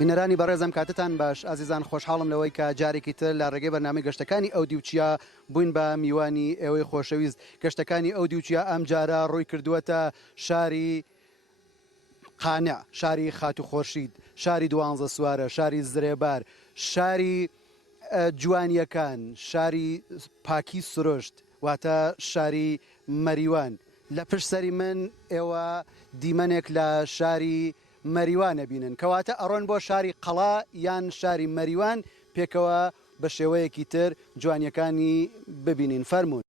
بینەرانی بەڕێزم کاتتان باش ئازیزان خۆشحاڵم لەوەی کە جارێکی تر لە ڕێگەی بەرنامەی گەشتەکانی ئەو دیوچیا بووین بە میوانی ئێوەی خۆشەویست. گەشتەکانی ئەو دیوچیا ئەم جارە ڕووی کردووەتە شاری قانع، شاری خات و خۆرشید، شاری دوانزە سوارە، شاری زرێبار، شاری جوانیەکان، شاری پاکی سروشت، واتە شاری مەریوان. لە پشت سەری من ئێوە دیمەنێک لە شاری مەریوانە بینن کەواتە ئەڕۆن بۆ شاری قەڵا یان شاری مەریوان پێکەوە بە شێوەیەکی تر جوانیەکانی ببینین. فەرموون.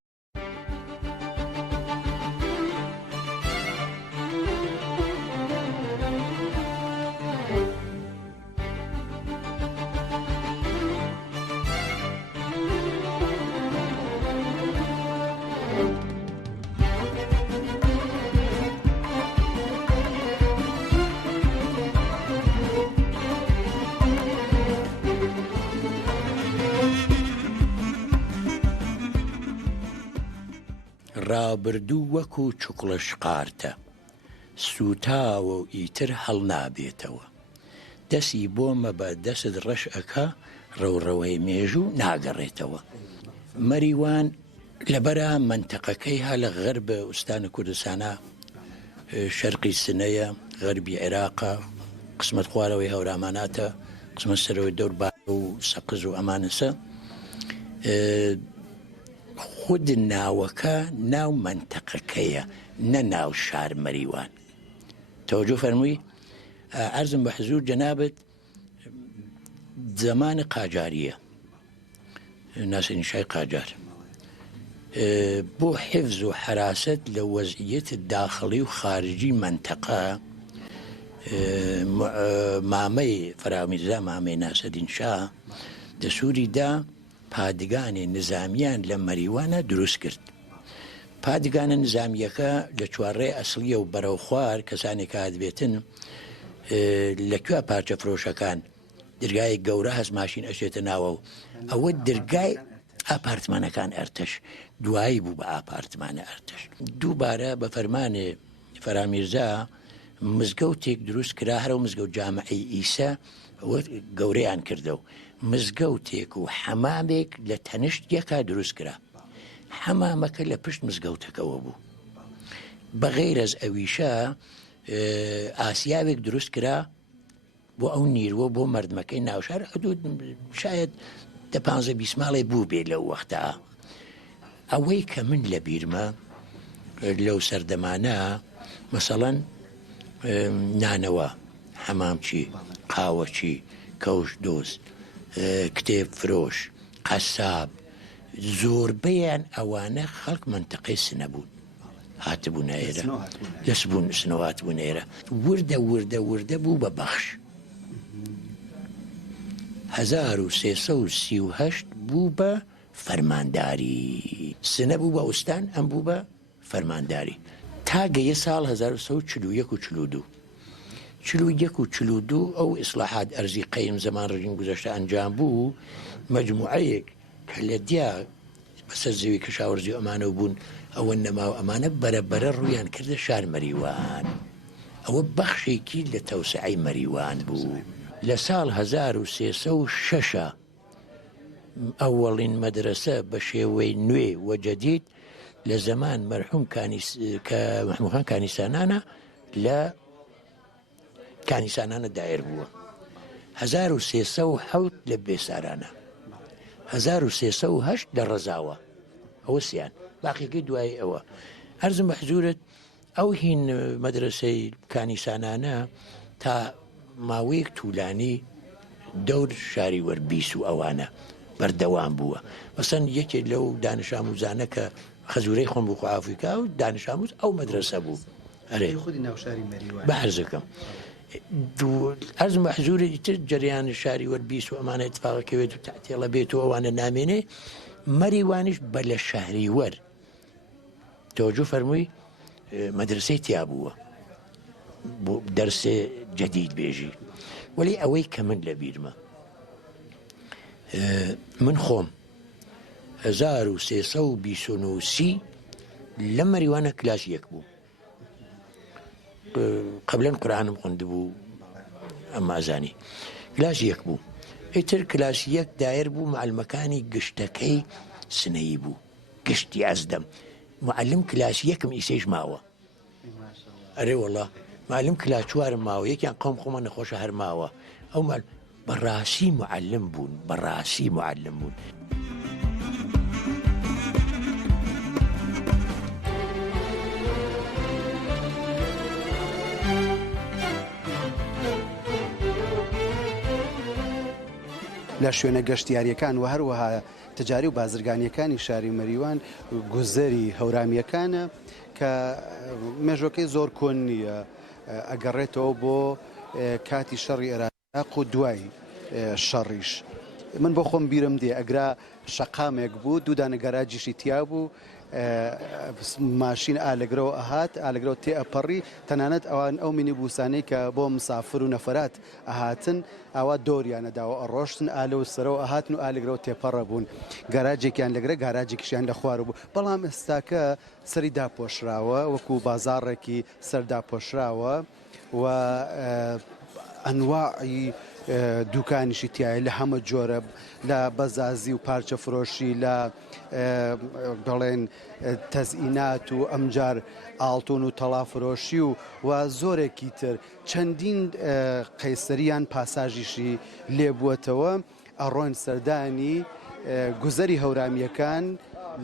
ڕابردوو وەکو چوقڵش قارتە، سوتاوە و ئیتر هەڵ نابێتەوە، دەسی بۆمە بە دەست ڕەش ئەکە ڕەوڕەوەی مێژوو ناگەڕێتەوە. مەریوان لەبەرە منتەقەکەی هە لە غەربە ئوستانە کوردستانە، شەرقی سنەیە، غەربی عێراقە، قسمەت خوارەوەی هەوراماناتە، قسمەت سەرەوەی دەوربار و سەقز و ئەمانەسە. خود ناوەکە ناو منتەقەکەیە، نە ناو شار مەریوان. تەوەجۆ فەرمووی عەرزم بە حزوور جەنابەت زەمانی قاجاریە، ناسەنیشای قاجار، بۆ حفز و حراست لە وەزعیەت داخڵی و خارجی منتەقە مامەی فەرامێرزا مامەی ناسەدین شا دەسووری دا پادگانی نظامیان لە مەریوانە دروست کرد. پادگانە نظامیەکە لە چوارڕێ ئەسڵیە و بەرەو خوار کەسانێک هاتبێتن لەکوێ پارچە فرۆشەکان دەرگای گەورە هەست ماشین ئەچێتە ناوە و ئەوە دەرگای ئاپارتمانەکان ئەرتەش دوایی بوو بە ئاپارتمانە ئەرتەش. دووبارە بە فەرمانێ فەرامێرزا مزگەوتێک دروست کرا، هەرە و مزگەوت جامعەی ئیسا ئەوە گەورەیان کردە و مزگەوتێک و حەمامێک لە تەنشت یەکا دروست کرا. حەمامەکە لە پشت مزگەوتەکەەوە بوو. بەغێر ئەز ئەویشە ئاسیاوێک دروست کرا بۆ ئەو نیروە بۆ مردمەکەی ناوشار حدود شاید 15-20 ماڵێ بوو بێ لەو وەختا. ئەوەی کە من لە بیرمە لەو سەردەمانە مەسەڵەن نانەوە، حەمامچی، قاوەچی، کەوش دۆست، کتێب فرۆش، قەساب، زۆربەیان ئەوانە خەڵک منتەقەی سنە بوون، هاتبوون ئێرە لە سنەوە هاتبوون ئێرە. وردە وردە وردە بوو بە بەخش 1338 بوو بە فەرمانداری، سنە بوو بە ئوستان، ئەم بوو بە فەرمانداری تا گەیە ساڵ 1941 و 42. 41 و 42 ئەو ئیسلاحات ئەرزی قەیم زەمان ڕژیم گوزەشتە ئەنجام بوو، مەجموعەیەک کە لە دیا بەسەر زەوی کەشاوەرزی ئەمانە بوون، ئەوە نەماوە ئەمانە بەرەبەرە ڕوویان کردە شار مەریوان. ئەوە بەخشێکی لە تەوسعەی مەریوان بوو. لە ساڵ 1306 ئەوەڵین مەدرسە بە شێوەی نوێ وەجەدید لە زەمان مەرحوم محموود خان کانیسانانە لە کانیسانانە دایر بووە. 1307 لە بێسارانە، 1308 لە ڕەزاوە، ئەوە سیان، باقیەکەی دوای ئەوە. عەرزم بە حزوورت ئەو هین مەدرسەی کانیسانانە تا ماوەیەک توولانی دەور شاری وەربیس و ئەوانە بەردەوام بووە. مەسەن یەکێک لەو دانش ئاموزانە کە خەزورەی خۆم بوو ئافریکا و دانش ئاموز ئەو مەدرسە بوو. ئەرێ بەعرزەکەم عەرزم بە حزوورت ئیتر جەریان شاری وەربیس و ئەمانە ئیتفاقەکەوێت و تەعتیڵە بێت و ئەوانە نامێنێ. مەریوانیش بە لە شەهری وەر تەوەجۆ فەرمووی مەدرسەی تیا بووە بۆ دەرسێ جەدید بێژی. وەلی ئەوەی کە من لە بیرمە من خۆم 1329 لە مەریوانە کلاس یەک بوو. قبلەن قورئانم خوێندبوو ئەمازانی کلاس یەک بوو ئیتر کلاس یەک دایر بوو معلمەکانی گشتەکەی سنەیی بوو گشتی ئەزدەم معلم کلاس یەکم ئیسەیش ماوە ئەرێ وەڵا معلم کلاس چوارم ماوە یەکیان قەوم خۆمە نەخۆشە هەر ماوە ئەو بەڕاستی معلم بوون بەڕاستی معلم بوون. لە شوێنە گەشتیاریەکان و هەروەها تجاری و بازرگانیەکانی شاری مەریوان گوزەری هەورامیەکانە کە مێژۆکەی زۆر کۆن نییە ئەگەڕێتەوە بۆ کاتی شەڕی عێراق و دوای شەڕیش. من بۆ خۆم بیرم دێ ئەگرا شەقامێک بوو دوودانە گەراجیشی تیا بوو ماشین ئالەگرەوە ئەهات ئالەگرەوە تێ ئەپەڕی تەنانەت ئەوان ئەو مینی بوسانەی کە بۆ مسافر و نەفرات ئەهاتن ئاوا دۆریانەداوە ئەڕۆشتن ئالە و سەرەوە ئەهاتن و ئالەگرەوە تێپەڕە بوون گاراجێکیان لەگرە گاراجێکیشیان لە خوار بوو بەڵام ئێستاکە سەری داپۆشراوە وەکو بازاڕێکی سەرداپۆشراوە و ئەنواعی دوکانیشی تایە لە هەمە جۆرە لە بەزازی و پارچە فرۆشی لە بڵێن تەزئینات و ئەمجار ئاڵتون و تەڵافرۆشی و زۆرێکی تر چەندین قەیسەریان پاساژیشی لێبووەتەوە ئەڕۆین سەردانی گوزەری هەورامیەکان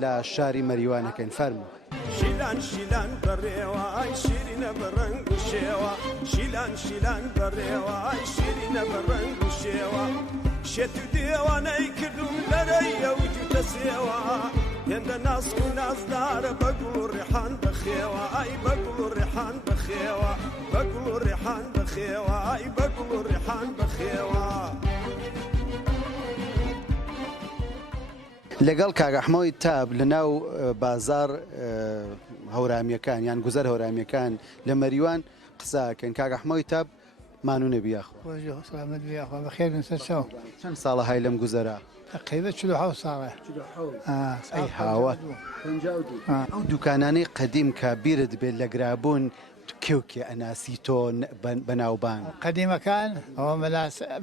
لە شاری مەریوانەکەن فەرموو. شیلان شیلان بەڕێوە ئای شیرینە بە ڕەنگ و شێوە شیلان شیلان بەڕێوە ئای شیرینە بە ڕەنگ و شێوە شێت و دێوانەی کردوم لەرەی ئەوجوتە سێوە هێندە ناسک و نازدارە بەگوڵ و ڕێحان بەخێوە ئای بەگوڵ و ڕێحان بەخێوە بەگوڵ و ڕێحان بەخێوە ئای بەگوڵ و ڕێحان بەخێوە. لەگەڵ کاگەحمەوەی تاب لە ناو بازار هەورامیەکان یان گوزەر هەورامیەکان لە مەریوان قساکەن کاگەحمەوەی تاب مانوونە بیاخۆ بەخێر سەرچەوە چەند ساڵە های لەم گوزەرە تقریبا 47 ساڵە ئەی هاوە ئەو دوکانانەی قەدیم کە بیرت بێت لە گرابوون کێوکێ ئەناسی تۆ بەناوبان قەدیمەکان ئەوە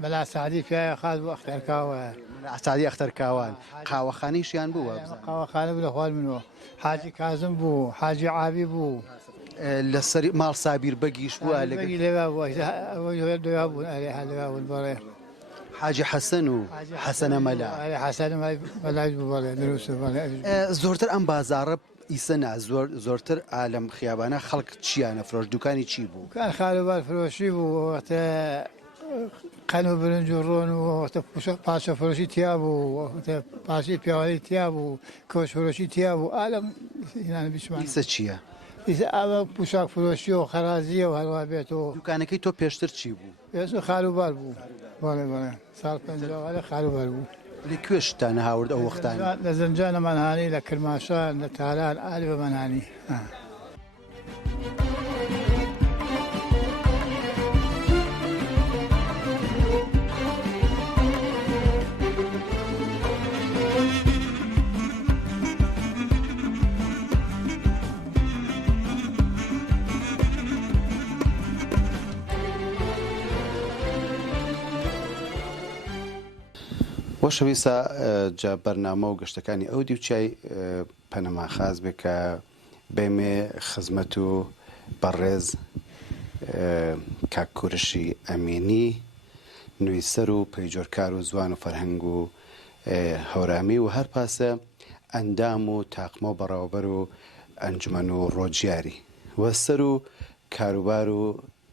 مەلا سعدی پیاە خاز بۆ ئەختەرکاوە ئاسادی ئەختەرکاوان قاوەخانەیشیان بووە قاوەخانە بوو لە خوار منەوە حاجی کازم بوو حاجی عابی بوو لەسەر ماڵ سابیر بەگیش بووە لەگەڵ بوون هەلێبون بەڵێ حاجی حەسەن و حەسەنە مەلا حەسەن مەلای بوو بەڵێ دروست زۆرتر ئەم بازاڕە ئیسەنا زۆرتر ئالەم خیابانە خەڵک چیانە فرۆش دوکانی چی بوو؟ دوکان خاروبار فرۆشی بوو وەختە قەن و برنج و ڕۆن و پاشە فرۆشی تیا بوو پاشی پیاوەی تیا بوو کەوش فرۆشی تیا بوو ئالەم بیشمان ئیسە چییە؟ ئیسە ئاوە پوشاک فرۆشی و خەرازیە و هەروە بێتەوە دوکانەکەی تۆ پێشتر چی بوو؟ پێشتر خاروبار بوو بەڵێ بەڵێ ساڵ 50 خاروبار بوو. لەکوێشتانە هاورد ئەو وەختان لە زەنجانە مەنهانی لە کرماشان لە تالان ئالی بە مەنهانی. بۆشەویستە جا بەرنامە و گەشتەکانی ئەو دیوچای پەنەماخاز بێ کە بێمێ خزمەت و بەڕێز کاککوورشی ئەمینی نوویسەر و پەیجۆرکار و زوان و فەرهەنگ و هەورامی و هەر پاسە ئەندام و تاقمە و بەڕاوبەر و ئەنجومەن و ڕۆژیاری وەسەر و کاروبار و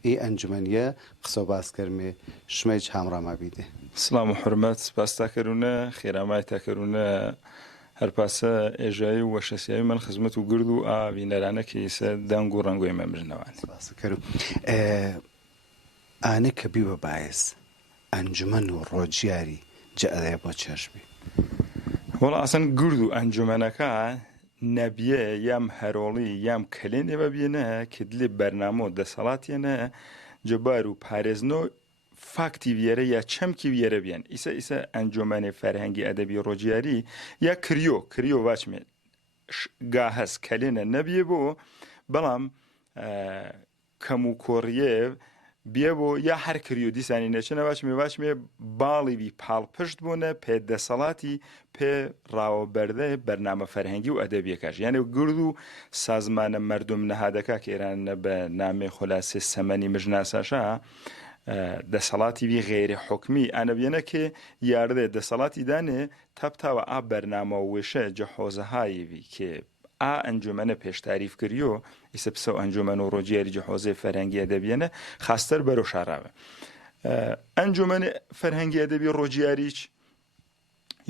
ئی ئەنجومەنیە قسە و باسکەرمێ شمەیج هامڕاما بیدێ. سلام و حرمەت سپاس تاکەروونە خێرامای تاکەروونە هەرپاسە ئێژایی و وەشەسیایی من خزمەت و گرد و ئاوینەرانە کەیسە دەنگ و ڕەنگۆی مەمرنەوان سپاسکەرم ئانە کە بیوە باعث ئەنجومەن و ڕۆژیاری جەئەدەیە بۆ چێشبی وەڵا ئەسەن گرد و ئەنجومەنەکە نەبیە یام هەرۆڵی یام کەلێن ێوە بێنە کە دلێ بەرنامە و دەسەڵاتیانە جەبار و پارێزنەوە فاکتی ویێرە یا چەمکی ویێرە بێن ئیسە ئەنجومەنێ فەرهەنگی ئەدەبی ڕۆژیاری یا کریۆ واچمێن گاهەز کەلێنە نەبیە بۆ بەڵام کەم و کۆڕیە بێ بۆ یا هەر کردی و دیسانی نەچنە باشمێ باڵیوی پاڵپشت بوونە پێدەسەڵاتی پێ ڕاوەبەردە بەرنامە فەرهەنگی و ئەدەبیەکەش یعنی گرد و سازمانە مەردم نەهادەکە کە ئێرانە بە نامێ خۆلاسێ سەمەنی مژناساشە دەسەڵاتی وی غێری حکمی ئەنەبیێنە کێ یاردێ دەسەڵاتی دانێ تەبتاوە ئا بەرنامە وێشە جەحۆزەهایوی کێ ئا ئەنجومەنە پێشتاریف کردیۆ ئیسە پسە و ئەنجومەن و ڕۆژیاری جەحۆزەی فەرهەنگی ئەدەبیێنە خاستەر بەرەو شاراوە ئەنجومەن فەرهەنگی ئەدەبی ڕۆژیاریچ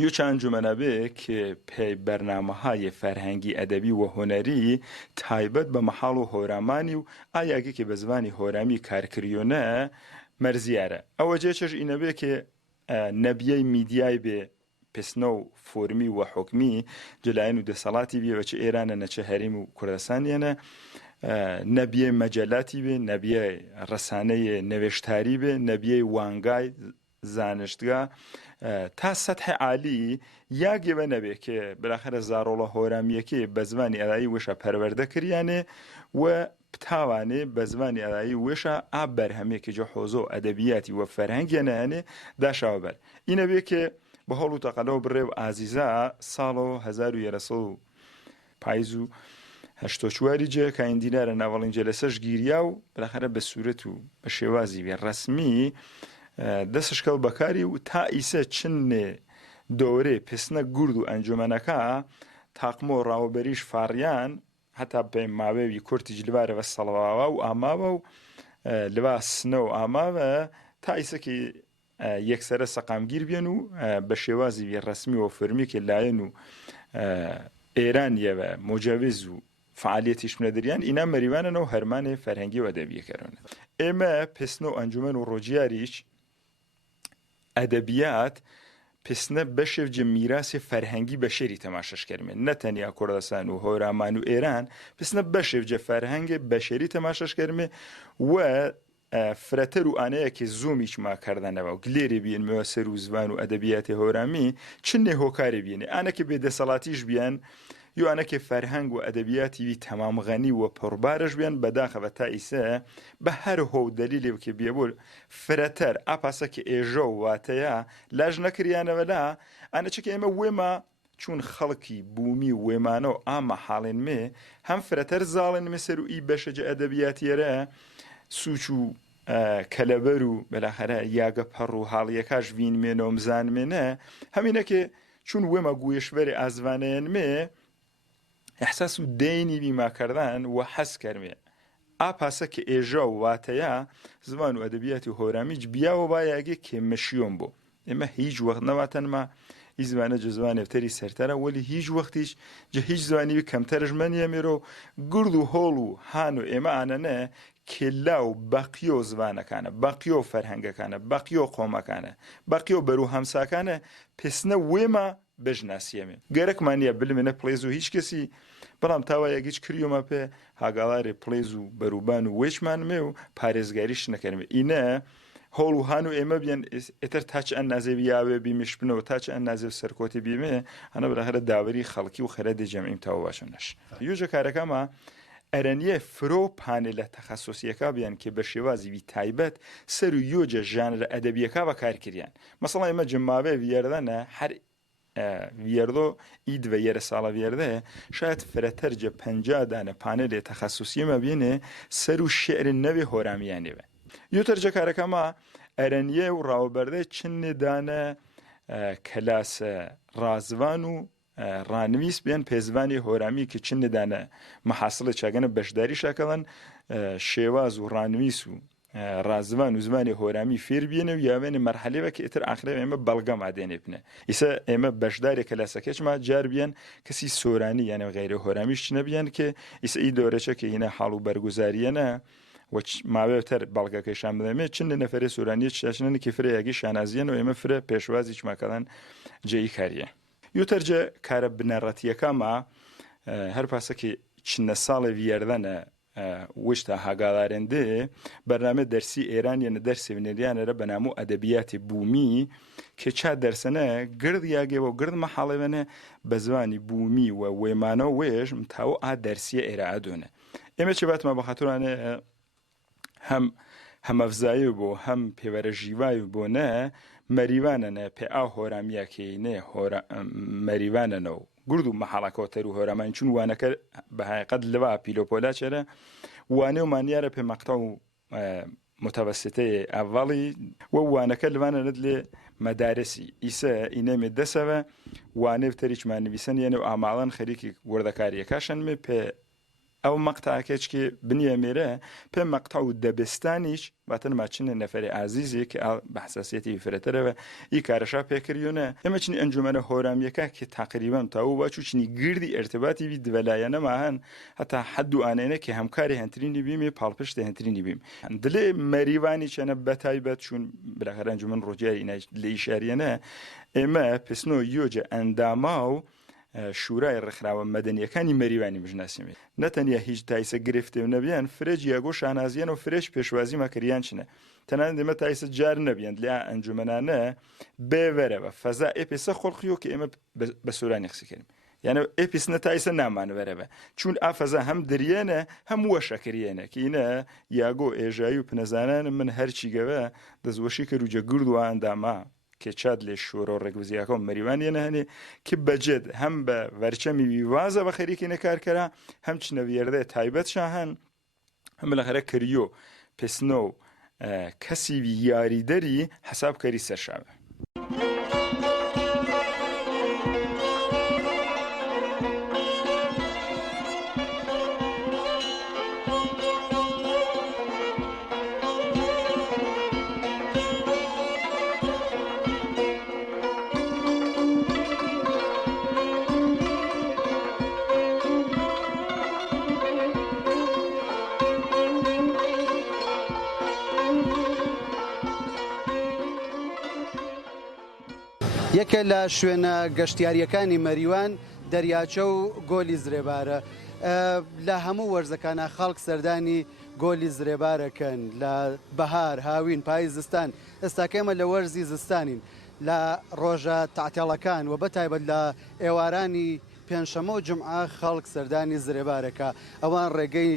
یوچ ئەنجومەنە بێ کێ پێی بەرنامەهای فەرهەنگی ئەدەبی و هۆنەری تایبەت بە مەحاڵ و هۆرامانی و ئایاگێکی بە زمانی هۆرامی کارکریۆنە مەرزیارە ئەوە جێچش ئینە بێ کێ نەبیەی میدیای بێ پسنە و فۆرمی و حکمی جلایەن و دەسەڵاتی بێ بەچ ئێرانە نەچە هەریم و کوردستانیانە نەبیە مەجەلاتی بێ نەبیە ڕەسانەیە نەوێشتاری بێ نەبیەی وانگای زانشتگا تا سەتح عالی یاگێبە نەبێ کێ بەراخرە زارۆڵە هۆرامیەکێ بە زمانی ئەدایی وێشە پەروەردە کریانێ و پتاوانێ بە زمانی ئەدایی وێشە ئا بەرهەمێکی جە حۆزۆ ئەدەبیاتی وە فەرهەنگیانەیانێ داشاوە بەر ئینە بێ کێ بە هەڵ و تەقەلەوە بڕێ و ئازیزا ساڵەوە 1970 پاییز و هەشتۆ چواری جێ کاین دیینارە ناوەڵین جەلەسەش گیریا و بەراخرە بە سوورەت و بە شێوازی بێ ڕسمی دەستشکەڵ بەکاری و تا ئیسە چنێ دۆرێ پسنە گورد و ئەنجومەنەکە تاقمۆ ڕاوبەریش فاڕیان هەتا بە ماوەوی کورتی جلوارە بە سەڵواوە و ئاماوە و لەوا سنە و ئاماوە تا ئیسەکی یەکسەرە سەقامگیر بێن و بە شێوازی ڕسمی و فەرمیکە لایەن و ئێرانیەوە مۆجاوز و فعالیەتیش منەدریان ئینا مەریوانن و هەرمانێ فەرهەنگی و ئەدەبیەکەرەوە ئێمە پسنە و ئەنجومەن و ڕۆژیاریش ئەدەبیات پسنە بەشێوجە میراسی فەرهەنگی بەشێری تەماشەشکەرمێ نەتەنیا کوردستان و هۆرامان و ئێران پسنە بەشێوجە فەرهەنگێ بەشێری تەماشەشکەرمێ و فرەتەر و ئانەیەکی زومیش ماکردنەوە و گلێری بینمەوە سەر و زبان و ئەدەبیاتی هۆرامی چنێ هۆکاری بینێ ئانەکە بێدەسەڵاتیش بیان یوانەکە فەرهەنگ و ئەدەبیاتیوی تەمامغەنی و پڕبارش بیان بەداخەوە تا ئیسە بە هەر هۆ دەلیلێکە بێبوو فرەتەر ئاپاسەکە ئێژە و واتەیە لاژ نەکریانەوە لا ئەنەچکە ئێمە وێمە چون خەڵکی بوومی وێمانە و ئامە حاڵێن مێ هەم فرەتەر زاڵێن مەسەر و ئی بەشەجە ئەدەبیاتیێرە سوچ و کەلەبەر و بەلاخەرە یاگە پەڕ و حاڵیەکەش بینمێنە و مزانمێنە هەمینەکێ چون وێمە گوێشبەری ئازوانەیەن مێ احساس و دینی بیماکردن و حس کرمێ ئاپاسە کە ئێژە و واتەیە زمان و ئەدەبیاتی و هۆرامیج بیا و بایەگە کێ مەشیۆم بۆ ئێمە هیچ وەخت نەواتەنمە هیچ زمانە جە زمانێتەری سەرتەرە وەلی هیچ وەختیش جە هیچ زمانی کەمتەرش منیەمێرە و گرد و هۆڵ و هان و ئێمە ئانەنە کێلا و بەقیۆ زبانەکانە بەقیۆ فەرهەنگەکانە بەقیۆ قۆمەکانە بەقیۆ بەرو هەمساکانە پسنە وێمە بەژناسیەمێ گەرەکمانە بلمێنە پڵێز و هیچ کەسی بەڵام تاوایەگیچ کریۆمە پێ هاگاڵارێ پڵێز و بەروبان و وێچمانمێ و پارێزگاریش نەکەرمێ ئینە هۆڵ و هان و ئێمە بێن ئێتر تاچ ئەن نازێوی یاوێ بیمیشبنەوە تاچ ئەن نازێ سەرکۆتی بیمێ هەنە بەراهرە داوەری خەڵکی و خەرە دەجەمعیم تاوە باشەنەش یوجە کارەکەمە ئەرەنیە فرۆ پانێلە تەخەسۆسیەکە بیان کە بە شێوازیوی تایبەت سەر و یۆجە ژانرە ئەدەبیەکە بەکارکردیان مەسەڵا ئێمە جماوێ ویێردەنە هەر ویردۆ ئید بە یێرە ساڵە وێردە شاید فرەتەرجە 50 دانە پانێلێ تەخەسوسیەمە بینێ سەر و شێعر نەوێ هۆرامیانێوە یوتەرجە کارەکەمە ئەرەنیە و ڕاوبەردە چنێ دانە کەلاسە ڕازوان و ڕانویست بێن پێزبانی هۆرامی کە چنێ دانە مەحاسڵە چاگەنە بەشداری شەکەڵەن شێواز و ڕانویست و ڕازوان و زمانی هۆرامی فێر بینە و یاوێنێ مەرحەلەیەوە کە ئتر ئاخرێ ئێمە بەڵگەم ئادێنێ بنە ئیسە ئێمە بەشدارێک کەلاسەکەچمە جار بیان کەسی سۆرانی یانە غیرە هۆرامیش نەبیان کە ئیسە ئی دۆرەچە کە هینە حاڵ و بەرگوزاریەنە ماوێتر بەڵگەکەیشان بدەمێ چند نەفرێ سۆرانی چاشنە کفرەیەکی شانازیان و ئێمە فرە پێشوازی چماکەڵان جێی کاریە یوتەرجە کارە بنەڕەتیەکەمە هەر پاسەکی چنە ساڵی ویێردەنە وشتا هاگاڵارێندێ بەرنامە دەرسی ئێران یەنە دەرسی ونێریانەرە بەنامۆ ئەدەبیاتی بوومی کە چا دەرسەنە گرد یاگێەوە گرد مەحاڵێوەنە بە زمانی بوومی و وێمانە وێژ متاوە ئا دەرسیە ئێرە ئەدۆنە ئێمە چ باتمە بە خاتورانێ هەمەفزایی بۆ هەم پێوەرە ژیوای بۆ نە مەریوانەنە پێ ئاو هۆرامیاکەینێ مەریوانەنەوە گرد و مەحەڵەکەوتەر و هۆرامان چون وانەکە بەهایقەت لەوا پیلۆپۆلا چێرە وانێ و مانیارە پێ مەقتە و متوسطه اولی و وانەکە لەوانە لێ مەدارسی ئیسە ئینەمێ دەسەوە وانێ تەریچمان نویسن یعنی و ئاماڵان خەریکی وەردەکاریەکەشن مێ پێ ئەو مەقتاکەچکێ بنیە مێرە پێ مەقتا و دەبستانیش باتن ماچنە نەفەری ئازیزی کە بەحساسیەتی فرەتەرەوە ئی کارەشا پێکردیونە ئەمە چنی ئەنجومەنە هۆرامیەکە کە تقریبا تاو باچ و چنی گردی ارتباطی وی دڤلایەنەما هەن هەتا حەد و ئانێنە کە هەمکاری هەنترینی بیمێ پاڵپشتە هەنترینی بیم دلێ مەریوانی چەنە بەتایبەت چون براخەر ئەنجومەن ڕۆژیاری لە ئیشاریەنە ئێمە پسنۆ یۆجە ئەنداما و شورای ڕخراوە مەدەنیەکانی مەریوانی بژناسیمێ نەتەنیا هیچ تایسە گرفتێ و نەبیان فرێج یاگۆ شانازیان و فرێش پێشوازی مەکریان چنە تەنان دێمە تایسە جار نەبیان لە ئەنجومەنانە بێوەرەوە فەزا ئێپێسە خۆڵخیۆ کە ئێمە بە سۆرانی قسەکەین یعنی ئێپیسنە تایسە نامانوەرەوە چون ئافەزە هەم دریێنە هەم وەشەکریێنە کینە یاگۆ ئێژایی و پنەزانان من هەرچی گەوە دەزوەشی کە روجە گرد و ئەنداما کێچات لێ شۆڕۆ ڕێگوزیاکە و مەریوانیانە هەنێ کە بەجێت هەم بە ڤەرچەمی ویوازە بە خەریکی نەکارکەرا هەم چنەویێردە تایبەت شاهن هەم لەخەرە کریۆ پسنۆ و کەسی یاریدەری حسابکەری سەرشاوە یەکە لە شوێنە گەشتیاریەکانی مەریوان دەریاچە و گۆلی زرێبارە لە هەموو وەرزەکانە خەڵک سەردانی گۆلی زرێبارەکەن لە بەهار هاوین پای زستان ئێستاکەمە لە وەرزی زستانین لە ڕۆژە تاعتێڵەکان و بەتایبەت لە ئێوارانی پێنجشەمە و جمعە خەڵک سەردانی زرێبارەکە ئەوان ڕێگەی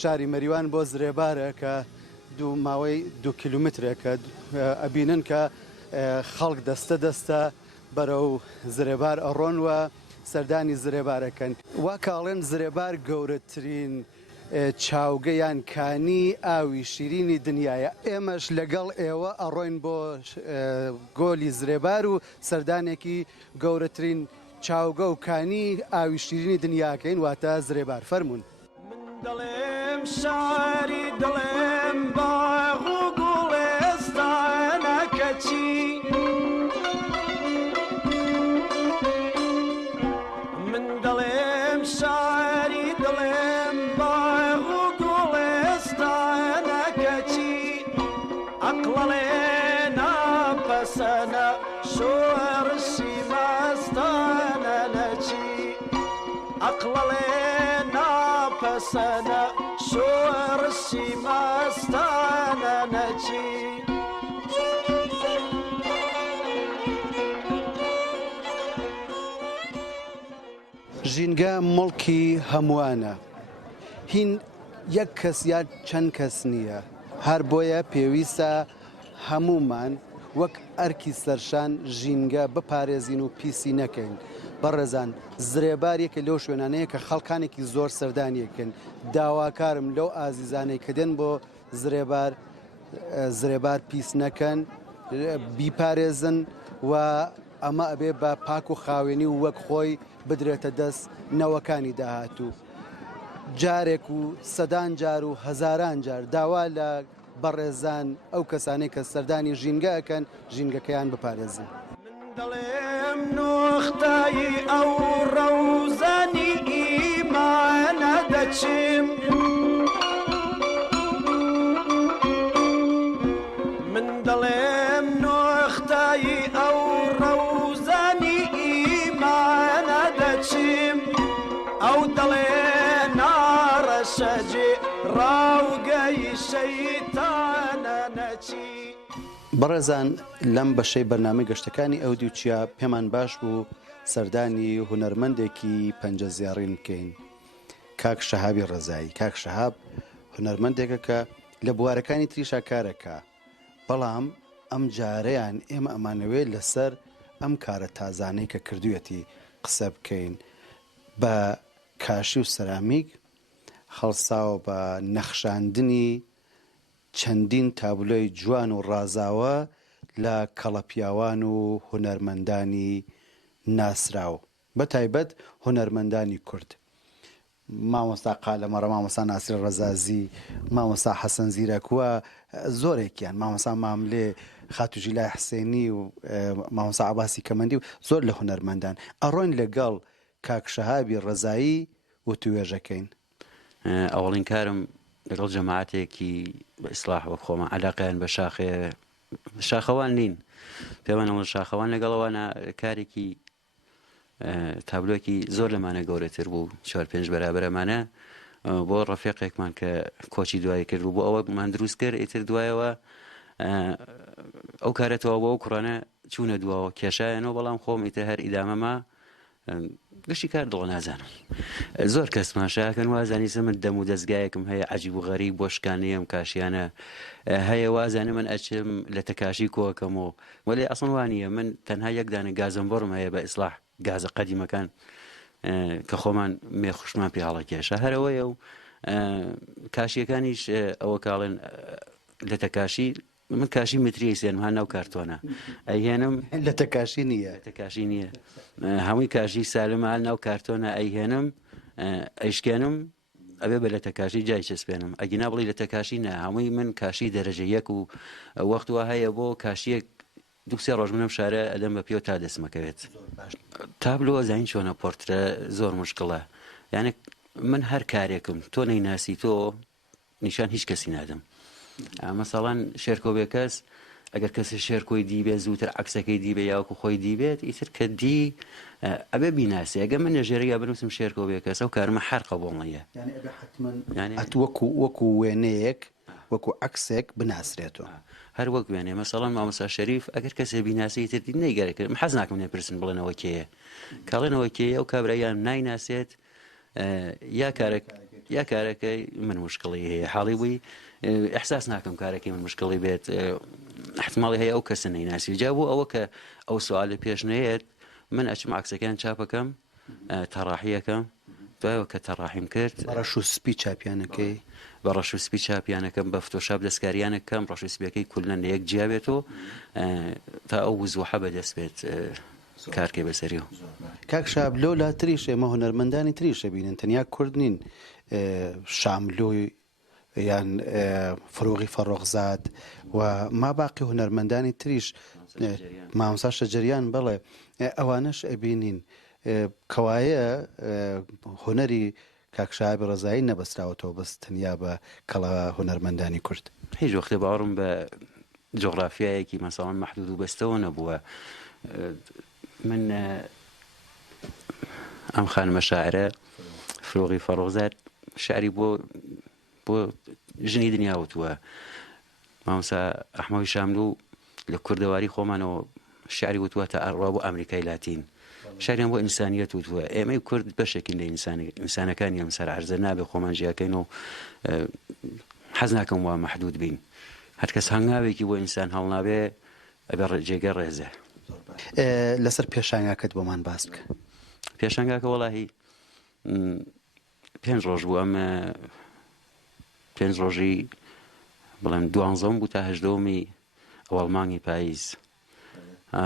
شاری مەریوان بۆ زرێبارە کە ماوەی 2 کیلومترێکە ئەبینن کە خەڵک دەستە دەستە بەرەو زرێبار ئەڕۆنوە سەردانی زرێبارەکەن وا کاڵێن زرێبار گەورەترین چاوگەیان کانی ئاوی شیرینی دنیاە ئێمەش لەگەڵ ئێوە ئەڕۆین بۆ گۆلی زرێبار و سەردانێکی گەورەترین چاوگە و کانی ئاوی شیرینی دنیاکەین واتە زرێبار فەرمونون دڵێم شاری دڵێم باغ و گوڵێستانەکەچی من دڵێم شاری دڵێم باغ و گوڵێستانەکەچی عەقڵەڵێ ناپەسەنە شۆڕشی مەستانە نەچی عەقڵەڵێ ناپەسەنە شۆڕشی مەستانە نەچی ژینگە مڵکی هەمووانە هین یەک کەس یان چەند کەس نییە هەر بۆیە پێویستە هەمومان وەک ئەرکی سەرشان ژینگە بپارێزین و پیسی نەکەین بەڕێزان زرێبارێکە لەو شوێنانەیە کە خەڵکانێکی زۆر سەردانیەکەن داواکارم لەو ئازیزانەی کە دێن بۆ زرێبار پیس نەکەن بیپارێزن و ئەمە ئەبێ بە پاک و خاوێنی و وەک خۆی بدرێتە دەست نەوەکانی داهاتوو جارێک و سەدان جار و هەزاران جار داوا لە بەڕێزان ئەو کەسانەی کە سەردانی ژینگەکەن ژینگەکەیان بپارێزن دڵێم نوختایی ئەو ڕەوزەنی ئیمانە دەچم من دڵێم نوختایی ئەو ڕەوزەنی ئیمانە دەچم ئەو دڵێ ناڕەشەجێ ڕاوگەی شەیتانە نەچی بەڕێزان لەم بەشەی بەرنامەی گەشتەکانی ئەو دیوچیا پێمان باش بوو سەردانی هونەرمەندێکی پەنجەزیاڕین بکەین کاک شەهابی ڕەزایی کاک شەهاب هونەرمەندێکە کە لە بوارەکانی تریشا کارەکە بەڵام ئەم جارەیان ئێمە ئەمانەوێت لەسەر ئەم کارە تازانەی کە کردوێتی قسە بکەین بە کاشی و سەرامیک هەڵساوە بە نەخشاندنی چەندین تابلۆی جوان و ڕازاوە لە کەڵەپیاوان و هونەرمەندانی ناسراو بە تایبەت هونەرمەندانی کورد مامۆستا قالەمەڕە مامۆستا ناسیر ڕەزازی مامۆستا حەسەن زیرەکووە زۆرێکیان مامۆستا ماملێ خاتوژی لای حسێنی و مامۆستا عەباسی کەمەندی و زۆر لە هونەرمەندان ئەڕۆین لەگەڵ کاک شەهابی ڕەزایی و توێژەکەین ئەوڵین کارم لەگەڵ جەماعەتێکی بە ئیسلاح وەک خۆمان عەلاقەیان بە شاخەوان نین پێمان ئەوە شاخەوان لەگەڵەوانە کارێکی تابلۆکی زۆر لەمانە گەورەتر بوو 4-5 بەرابەرەمانە بۆ ڕەفیقێکمان کە کۆچی دوایی کرد بوو بۆ ئەوەمان دروست کرد ئیتر دوایەوە ئەو کارێتەوە بۆ ئەو کوڕانە چوونە دواوە کێشایەنەوە بەڵام خۆم ئیتر هەر ئیدامەما گشتی کار دڵ نازانم زۆر کەسمان شاکەن وازانی سمت دەم و دەستگایەکم هەیە عەجیب و غەریب بۆ شکانەیەم کاشیانە هەیە وازانە من ئەچم لە تەکاشی کۆکەمەوە وەلێ ئەسڵ وانییە من تەنها یەک دانە گازم بڕم هەیە بە ئیسلاح گازە قەدیمەکان کە خۆمان مێخوشمان پێ هەڵە کێشە هەرەوەیە و کاشیەکانیش ئەوە کاڵێن لە تەکاشی من کاشی متری سێنمها ناو کارتۆنە ئەیهێنم لە تەکاشی نییە تەکاشی نییە هەمووی کاشی سالمال ناو کارتۆنە ئەیهێنم ئەیشکێنم ئەبێ بە لە تەکاشی جای چەسپێنم ئەگینا بڵی لە تەکاشی نە هەمووی من کاشی دەرەجە یەک و وەختوە هەیە بۆ کاشیەک 2-3 ڕۆژ منم شارە ئەدەم بە پێوە تا دەستمەکەوێت تابلۆ زین چۆنە پۆرترە زۆر مشکڵە یعنی من هەر کارێکم تۆ نەیناسی تۆ نیشان هیچ کەسی نادەم مەسەڵەن شێرکۆبێ کەس ئەگەر کەسی شێرکۆی دیبێت زووتر عکسەکەی دیبێ یاوەکو خۆی دیبێت ئیتر کە دی ئەبێ بیناسی ئەگە من نەژێرەیە بنووسم شێرکۆبێ کەس ئەو کارمە هەر قەبوڵنیە وەکو وێنەیەک وەکو عکسێک بناسرێتەوە هەر وەک وێنێ مەسەڵەن مامۆستا شەریف ئەگەر کەسێ بیناسی تر دی نەیگەرەکرد حەز ناکەم نێپرسن بڵێنەوە کێیە کاڵێنەوە کێیە ئەو کابرایان نایناسێت یا کارەکەی من مشکڵی هەیە حاڵی بووی ئەحساس ناکەم کارێکی من مشکڵی بێت احتماڵی هەیە ئەو کەسە نەیناسی جا بوو ئەوە کە ئەو سوالە پێشنەیەت من ئەچم عکسەکان چاپەکەم تەڕاحیەکەم دوایەوە کە تەڕاحیم کرد ڕەش و سپی چاپیانەکەی بە ڕەش و سپی چاپیانەکەم بە فتۆشاپ دەستکاریانەکەم ڕەش و سپیەکەی کولنە لە یەک جیا بێتەوە تا ئەو وزوحە بەدەست بێت کارکێ بەسەریەوە کاک شاب لەو لا تریش ئێمە هونەرمەندانی تریشە بینن تەنیا کورد نین شاملۆی یان فڕۆغی فەڕۆغزاد و ما باقی هونەرمەندانی تریش مامۆستا شەجەریان بەڵێ ئەوانەش ئەبینین کەوایە هونەری کاک شەهابی ڕەزایی نەبەستراوەتەوە بەس تەنیا بە کەڵە هونەرمەندانی کورد هیچ وەختێ باوەڕم بە جۆغرافیایەکی مەسەڵەن مەحدود و بەستەوە نەبووە من ئەم خانمە شاعرە فڕۆغی فەڕۆغزاد شعری بۆ ژنی دنیا وتووە مامۆستا ئەحمەدی شاملوو لە کوردەواری خۆمانەوە شعری وتووە تا ئەڕوا بۆ ئەمریکای لاتین شعریان بۆ ئینسانیەت وتووە ئێمەی کورد بەشێکین لە ئینسانەکانی ئەم سەر عەرزە نابێ خۆمان ژیاکەین و حەز ناکەم وا مەحدود بین هەر کەس هەنگاوێکی بۆ ئینسان هەڵنابێ ئەبێ جێگە ڕێزە لەسەر پێشانگاکەت بۆمان باس بکە پێشانگاکە وەڵاهی 5 ڕۆژ بوو ئەمە 5 ڕۆژی بڵێم 12 بوو تا 18 ئەوەڵ مانگی پاییز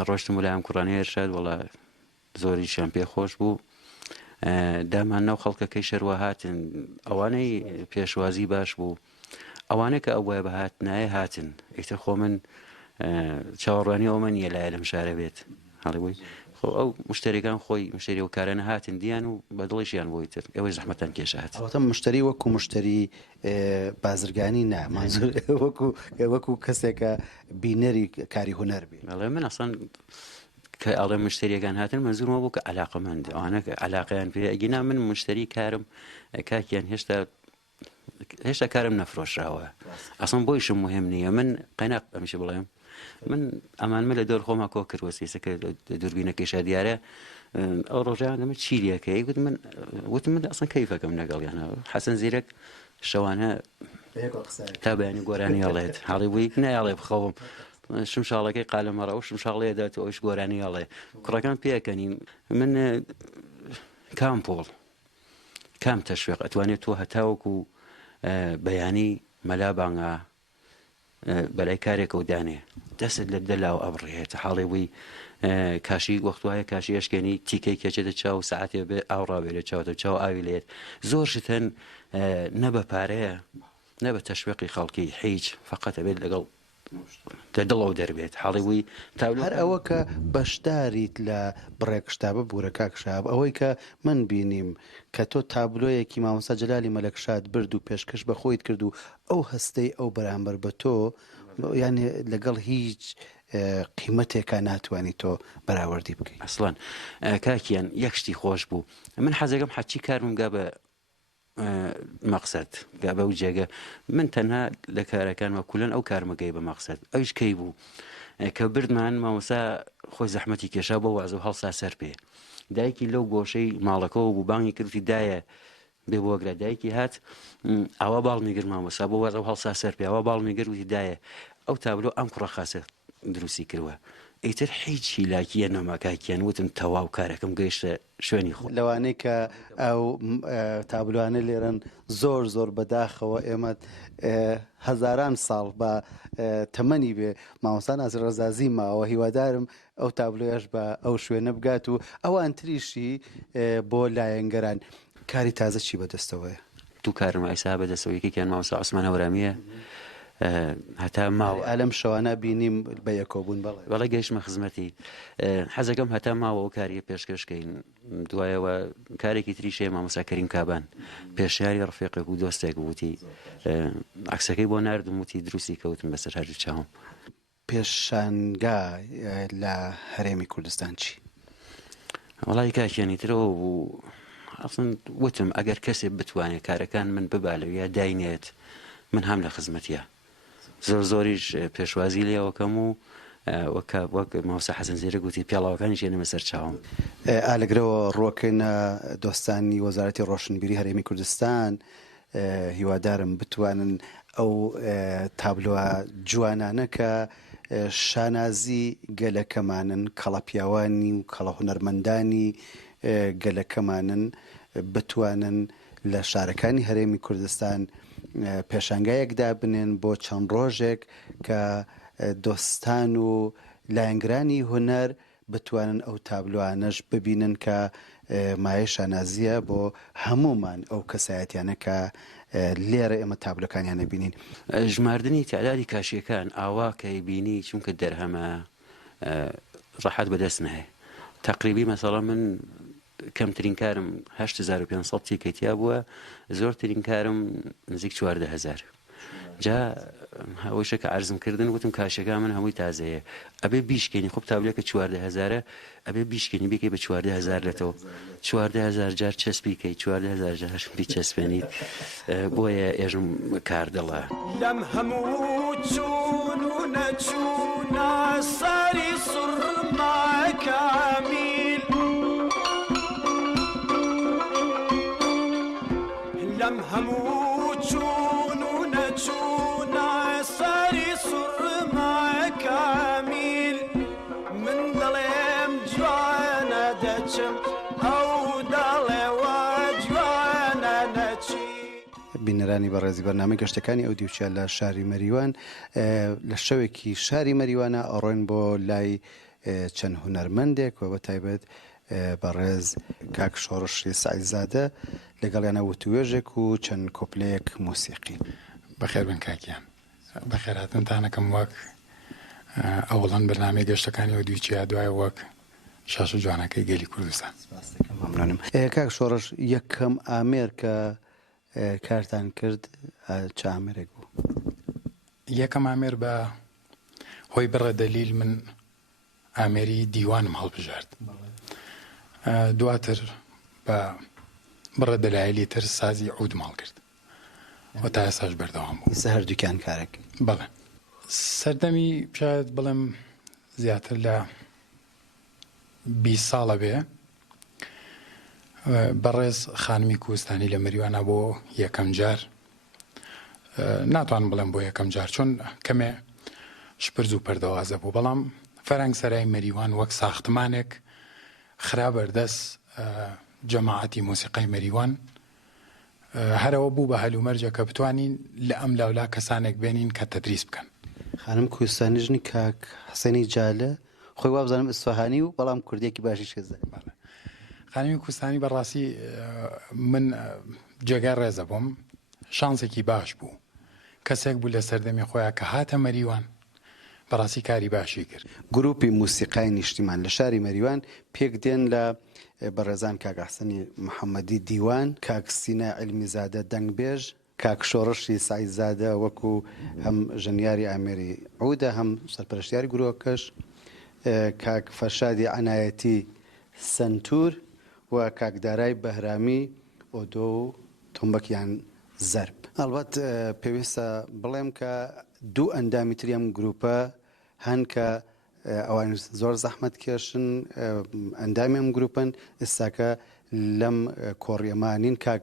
ڕۆشتم و لایەم کوڕانەی هێرشاد وەڵا زۆریشیان پێ خۆش بوو دامان ناو خەڵکەکەی شەروە هاتن ئەوانەی پێشوازی باش بوو ئەوانە کە ئەوە بە هاتنایە هاتن ئیتر خۆ من چاوەڕوانی ئەومە نییە لایە لەم شارە بێت هەڵی بووی خۆ ئەو مشتریەکان خۆی مشتری و کارانە هاتن دییان و بە دڵیشیان بۆی تر ئەوەی زەحمەتان کێشە هات ئەوەتە مشتری وەکو مشتری بازرگانی نا وەکو کەسێکە بینەری کاری هونەر بێ بەڵێ من ئەسڵەن کە ئەڵێ مشتریەکان هاتن مەزورمە بوو کە عەلاقەمەند ئەوانە ئەلاقەیان پێ ئەگینا من مشتری کارم کاکیان هێشتا کارم نەفرۆشراوە ئەسڵەن بۆیشم مهم نییە من قەناق ئەمیشە بڵێم من ئەمانمە لە دەور خۆما کۆ کردوە سیسەکە دووربینەکەیشە دیارە ئەو ڕۆژیان دەمە چیریەکەی وتم من ئەسڵەن کەیفەکەم لەگەڵیانە حەسەن زیرەک شەوانە تا بەیانی گۆرانی هەڵێت حاڵی بووی نایڵێ بخەوم شمشاڵەکەی قالەمەڕە و شمشاڵەیە دەێت ئەوش گۆرانی هەڵێ کوڕەکان پێکەنین من کام پۆڵ کام تەشوێق ئەتوانێت تۆ هەتاوەکو بەیانی مەلا بانگا بەلای کارێکە و دانێ دەست لە دەلاو ئەبڕێت حاڵێ بووی کاشی وەختوایە کاشی ئەشکێنی تیکەی کێچێتە چاو سعاتێ بێ ئاوڕابێ لە چاوتە چاو ئاوی لێت زۆر شتەن نە بە پارەیە نە بە تەشوێقی خەڵکی هیچ فقەتە بێت لەگەڵ دڵەوە دەربێت حاڵی وی هەر ئەوە کە بەشداریت لە بڕێک شتابە بوورە کاکشاب ئەوەی کە من بینیم کە تۆ تابلۆیەکی مامۆستا جەلالی مەلەکشاد برد و پێشکەش بە خۆیت کرد و ئەو هەستەی ئەو بەرامبەر بە تۆ یعنی لەگەڵ هیچ قیمەتێکە ناتوانانی تۆ بەراوردی بکەیت ئەسڵان کاکیان یەک شتی خۆش بوو من حەزەکەم حەچی کارم گا بە مەقسەد گا بە و جێگە من تەنها لە کارەکانمە کولەن ئەو کارمەگەی بە مەقسەد ئەوش کەی بوو کە بردمان مامۆسا خۆی زەحمەتی کێشا بۆ وازە و هەڵسا سەر پێ دایکی لەو گۆشەی ماڵەکەەوە بوو بانگی کردی دایە بێ بۆگرە دایکی هات ئەوە باڵمیگر مامۆسا بۆ وازە و هەڵسا سەر پێ ئەوە باڵمیگر وتی دایە ئەو تابلۆ ئەم کوڕە خاسە دروستی کردووە ئیتر هیچی لاکیە نەماکاکیان وتم تەواو کارەکەم گەیشتە شوێنی خۆ لەوانەیە کە ئەو تابلوانە لێرن زۆر زۆر بەداخەوە ئێمە هەزاران ساڵ بە تەمەنی بێ مامۆستا نازر ڕەزازی ماوە هیوادارم ئەو تابلۆیەش بە ئەو شوێنە بگات و ئەوان تریشی بۆ لایەنگەران کاری تازە چی بەدەستەوەیە دوو کارم ئایسا بەدەستەوە یەکێکیان مامۆستا عوسمانە وەرامیە هەتا ماوە ئەلەم شەوانە بینیم بە یەکۆبوون بەڵێ گەیشتمە خزمەتی حەزەکەم هەتا ماوە ئەو کاریە پێشکەشکەین دوایەوە کارێکی تریشەیە مامۆستا کەریم کابان پێشیاری ڕفیقێک و دۆستێک وتی عکسەکەی بۆ ناردم وتی دروستی کەوتم بەسەر هەر چاوم پێشانگا لە هەرێمی کوردستان چی؟ وەڵی کاکیانی ترەوە بوو ئەسڵن وتم ئەگەر کەسێک بتوانێت کارەکان من ببالەوە داینێت من هەم لە خزمەتیە زۆر زۆریش پێشوازی لێەوەکەم و وەک مامۆستا حەسەن زێرە گوتی پیاڵاوەکانی ژێنەمە سەر چاوم ئالەگرەوە ڕۆکەینە دۆستانی وەزارەتی ڕۆشنبیری هەرێمی کوردستان هیوادارم بتوانن ئەو تابلووە جوانانە کە شانازی گەلەکەمانن کەڵە پیاوانی و کەڵە هونەرمەندانی گەلەکەمانن بتوانن لە شارەکانی هەرێمی کوردستان پێشانگایەکدا بنێن بۆ چەند ڕۆژێک کە دۆستان و لایەنگرانی هونەر بتوانن ئەو تابلوانەش ببینن کە مایە شانازیە بۆ هەمومان ئەو کەسایەتیانە کە لێرە ئێمە تابلۆکانیان نەبینین ژماردنی تعدادی کاشیەکان ئاوا کە بینی چونکە دەرهەمە ڕەحەت بەدەست نایە تقریبی مەسەڵە من کەمترین کارم 8500 تیکەیتیا بووە زۆرترین کارم نزیک 14000 جا هەوەشە کە عەرزم کردن وتم کاشەکە من هەمووی تازەیە ئەبێ بیشکێنی خۆب تابلێکە 14000 ئەبێ بیشکێنی بێکی بە 14000 لێتەوە 14000 جار چەسبیکەی 14000 جار بیچەسبێنیت بۆیە ئێژم کار دڵە لەم هەموو چوون و نەچوونە سەری سوڕما کامیل لەم هەموو چوون و نەچوونە سەری سوڕما کامیل من دەڵێم جوانە دەچم ئەو دەڵێوە جوانە نەچی بینەرانی بەڕێزی بەرنامەی گەشتەکانی ئەو دیوچە لە شاری مەریوان لە شەوێکی شاری مەریوانە ئەڕۆین بۆ لای چەند هونەرمەندێک و بە تایبەت بەڕێز کاک شۆڕشی سعیدزادە لەگەڵیانە وتوێژێک و چەند کۆپلەیەک مۆسیقی بەخێر بن کاکیان بەخێرهاتنتانەکەم وەک ئەوڵەن بەرنامەی گەشتەکانی ئەو دویچیا دوای وەک شاش و جوانەکەی گەلی کوردستان مەمنونم کاک شۆڕش یەکەم ئامێر کە کارتان کرد چ ئامێرێک بوو یەکەم ئامێر بە هۆی بڕە دەلیل من ئامێری دیوانم هەڵبژارد دواتر بە بڕە دەلایلی تر سازی عود ماڵ کرد و تا ئێساش بەردەوام بوو ئێستا هەردووکیان کارێک بەڵێ سەردەمی شاید بڵێم زیاتر لە 20 ساڵە بێ بەڕێز خانمی کوهستانی لە مەریوانە بۆ یەکەم جار ناتوانم بڵێم بۆ یەکەم جار چۆن کەمێ شپرز و پەردەوازە بوو بەڵام فەرەنگ سەرای مەریوان وەک ساختمانێک خرا بەردەست جەماعەتی مۆسیقای مەریوان هەرەوە بوو بە هەلومەرجە کە بتوانین لە ئەم لاولا کەسانێک بێنین کە تەدریس بکەن. خانم کوردستانی ژنی کاک حەسەنی جالە خۆی وابزانم ئیسفەهانی و بەڵام کوردێکی باشی شێزانێت. خانمی کوردستانی بەڕاستی من جێگای ڕێزە بووم، شانسێکی باش بوو، کەسێک بوو لە سەردەمی خۆیان کە هاتە مەریوان بەڕاستی کاری باشی کرد. گروپی موسیقای نیشتیمان لە شاری مەریوان پێک دێن لە بەڕێزان کاک حەسەنی محەممەدی دیوان، کاک سینە عیلمیزادە دەنگبێژ، کاک شۆڕشی سایزادە وەکو هەم ژەنیاری ئامێری عودە هەم سەرپەرشتیاری گرۆکەش، کاک فەرشادی عنایەتی سنتور و کاکدارای بەهرامی ئۆدۆ و تۆمبەکیان زەرب. ئەڵبەت پێویستە بڵێم کە دوو ئەندامی تری ئەم گروپە هەن کە ئەوان زۆر زەحمەت کێشن ئەندامی ئەم گروپن ئێستاکە لەم کۆڕیەمانین کاک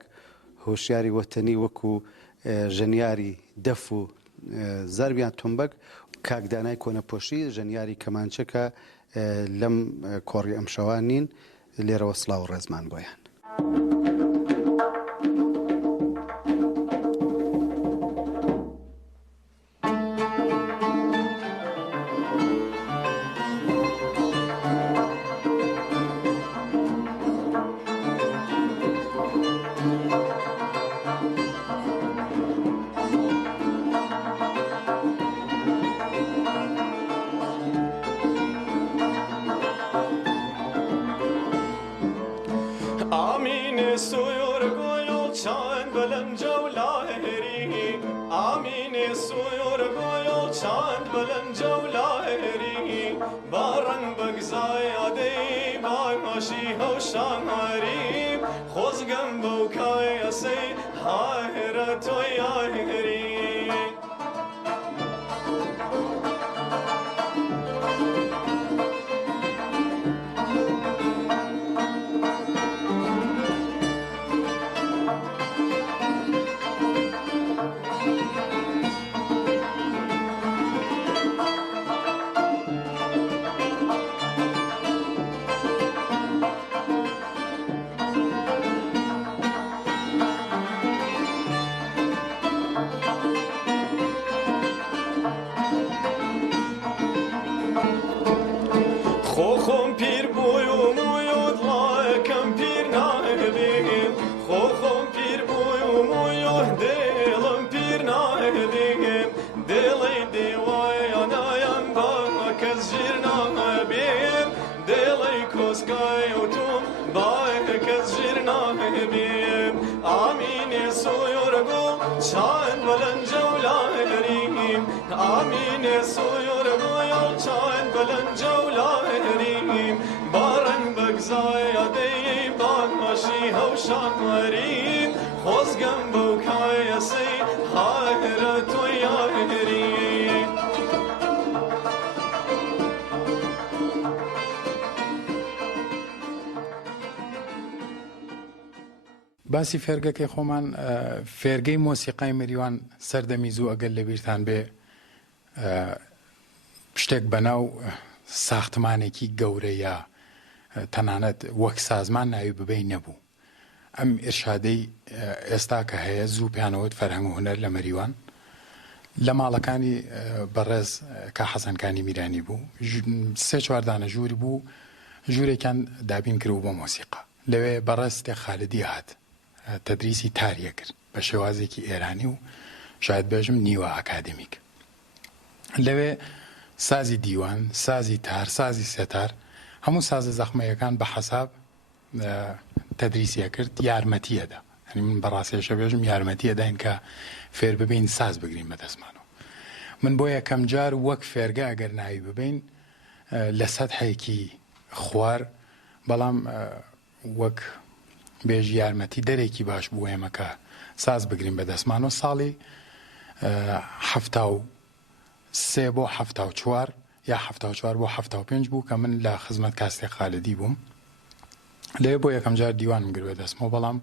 هۆشیاری وەتەنی وەکو ژەنیاری دەف و زەربیان تۆمبەک، کاکدانای کۆنەپۆشی ژەنیاری کەمانچەکە لەم کۆڕی ئەم شەوانین لێرەوە سڵاو و ڕێزمان بۆیان. باسی فێرگەکەی خۆمان فێرگەی مۆسیقای مەریوان سەردەمی زوو ئەگەر لەبیرتان بێ شتێک بەناو ساختمانێکی گەورە یا تەنانەت وەک سازمان ناوی ببەی نەبوو. ئەم ئێرشادەی ئێستا کە هەیە زوو پیانەوەت فەرهەنگ و هونەر لە مەریوان لە ماڵەکانی بەڕێز کا حەسەنکانی میرانی بوو، سێ چواردانە ژووری بوو، ژوورێکیان دابین کرد بۆ مۆسیقا. لەوێ بەڕێز تێ خالدی هات تەدریسی تاریە کرد بە شێوازێکی ئێرانی و شاید بێژم نیوە ئاکادمیک. لەوێ سازی دیوان، سازی تار، سازی سێتار، هەموو سازە زەخمەیەکان بە حەساب تەدریسیە کرد، یارمەتیەدا. هەنی من بەڕاستیشە بێژم یارمەتیەداین کە فێر ببین ساز بگرین بەدەستمانەوە. من بۆ یەکەم جار وەک فێرگە ئەگەر ناوی ببین لە سەدحێکی خوار بەڵام وەک بێژ یارمەتی دەرێکی باش بوو ئێمەکە ساز بگرین بەدەستمانەوە. ساڵی 73 بۆ 74 یا 74 بۆ 75 بوو کە من لە خزمەت کاستێ خالدی بووم. لێ بۆ یەکەم جار دیوانم گرت بەدەستمەوە، بەڵام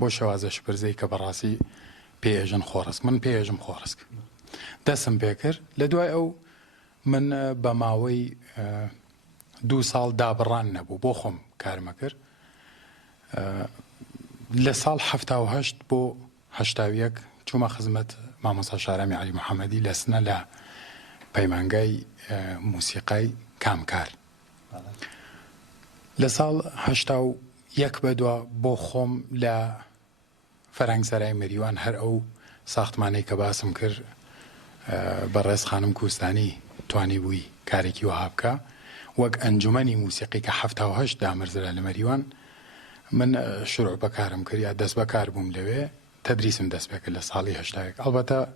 بۆ شێوازە شپرزەی کە بەڕاستی پێژن خۆڕسک من پێژم خۆڕسک دەسم پێ کرد لە دوای ئەو من بە ماوەی 2 ساڵ دابڕان نەبوو بۆ خۆم کارمە کرد لە ساڵ 1970 بۆ 1970 چوومە خزمەت مامۆستا شارامی عەلی محەممەدی لە سنە لە پەیمانگای موسیقای کامکار لە ساڵ 1970 بەدووە بۆ خۆم لە فەرەنگسەرای مەریوان هەر ئەو ساختمانەی کە باسم کرد بەڕێز خانم کوستانی توانی بووی کارێکی وەها بکە وەک ئەنجومەنی موسیقی کە 1970 دامەرزرا لە مەریوان من شروع بەکارم کرد یا دەست بەکار بووم لەوێ تەدریسم دەست پێ کرد لە ساڵی 1970 ئەلبەتە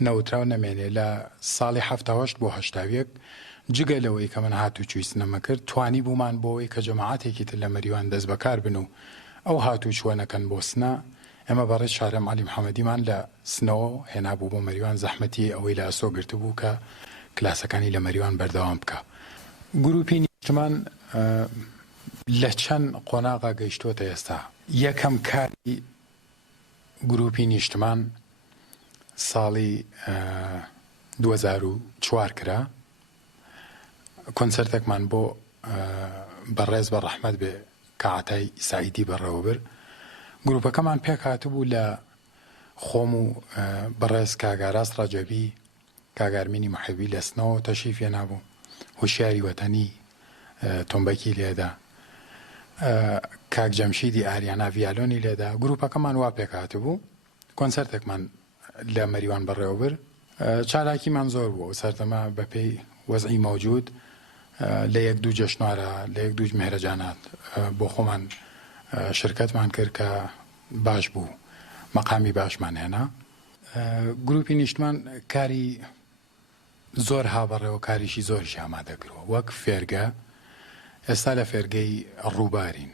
نەوتراو نەمێنێ لە ساڵی 1970 بۆ 1970 جگە لەوەی کە من هاتوچووی سنەمە کرد توانی بوومان بۆەوەی کە جەماعەتێکی تر لە مەریوان دەست بەکار بن و ئەو هاتوچووەنەکەن بۆ سنە ئێمە بەڕێز شارەم عەلی محەممەدیمان لە سنەوە هێنابوو بۆ مەریوان زەحمەتی ئەوەی لە ئەسۆ گرتبوو کە کلاسەکانی لە مەریوان بەردەوام بکە گروپی نیشتمان لە چەند قۆناغا گەیشتۆتە ئێستا یەکەم کاری گروپی نیشتمان ساڵی 2004 کرا کۆنسەرتێکمان بۆ بەڕێز بە ڕەحمەت بێ کەعاتای سعیدی بەڕێوەبر گروپەکەمان پێک هاتبوو لە خۆم و بەڕێز کاگاراس ڕەجەبی کاگارمینی محەبی لە سنەوە تەشریف هێنابوو هوشیاری وەتەنی تۆمبەکی لێدا کاک جەمشیدی ئاریانا ڤیالۆنی لێدا گروپەکەمان وا پێک هاتبوو کۆنسەرتێکمان لە مەریوان بەڕێوەبر چالاکیمان زۆر بوو سەردەما بەپێی وەزعی مەوجود لە 1-2 جەشنوارە لە 1-2 مێرەجانات بۆ خۆمان شرکەتمان کرد کە باش بوو مەقامی باشمان هێنا گروپی نیشتمان کاری زۆر هاوبەڕێەوە کاریشی زۆریشی ئامادەکردەوە وەک فێرگە ئێستا لە فێرگەی ڕووبارین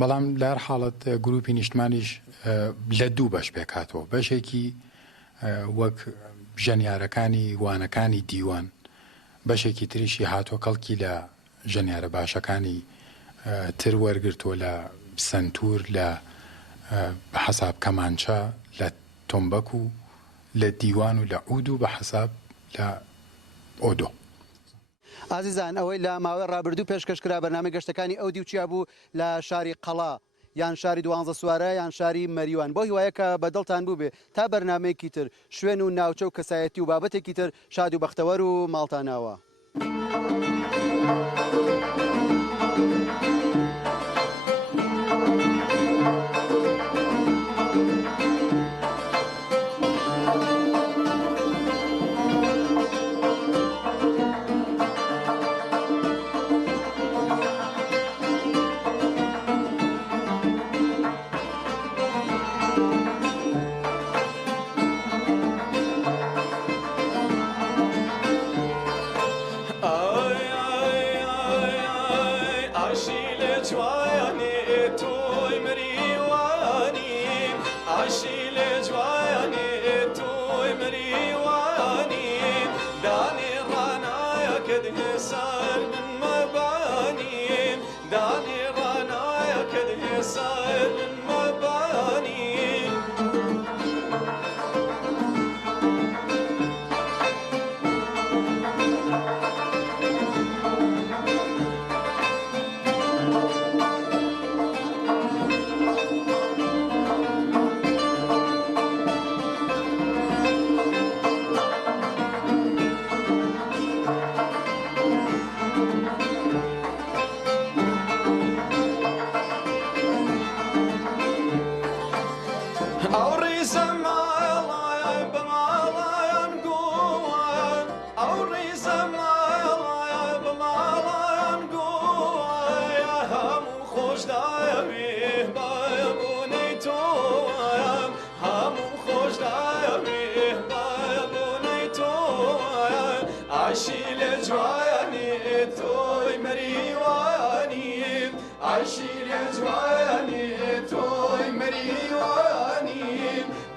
بەڵام لە هەر حاڵەت گروپی نیشتمانیش لە 2 بەش پێکاتەوە بەشێکی وەک ژەنیارەکانی وانەکانی دیوان بەشێکی تریشی هاتووە کەڵکی لە ژەنیارە باشەکانی تر وەرگرتووە لە سنتور لە حەساب کەمانچە لە تۆمبەک و لە دیوان و لە عود و بە حەساب لە ئۆدۆ ئازیزان ئەوەی لە ماوەی ڕابردوو پێشکەشکرا بەرنامەی گەشتەکانی ئەو دیوچیا بوو لە شاری قەڵا یان شاری 12 سوارە یان شاری مەریوان بۆ هیوایە کە بەدڵتان بوو بێ تا بەرنمەیەکی تر شوێن و ناوچە و کەسایەتی و بابەتێکی تر شاد و بەختەوەر و ماڵتاناوە.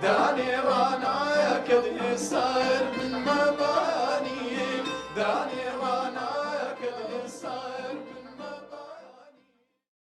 داني رانايا كذ يسار من مباني داني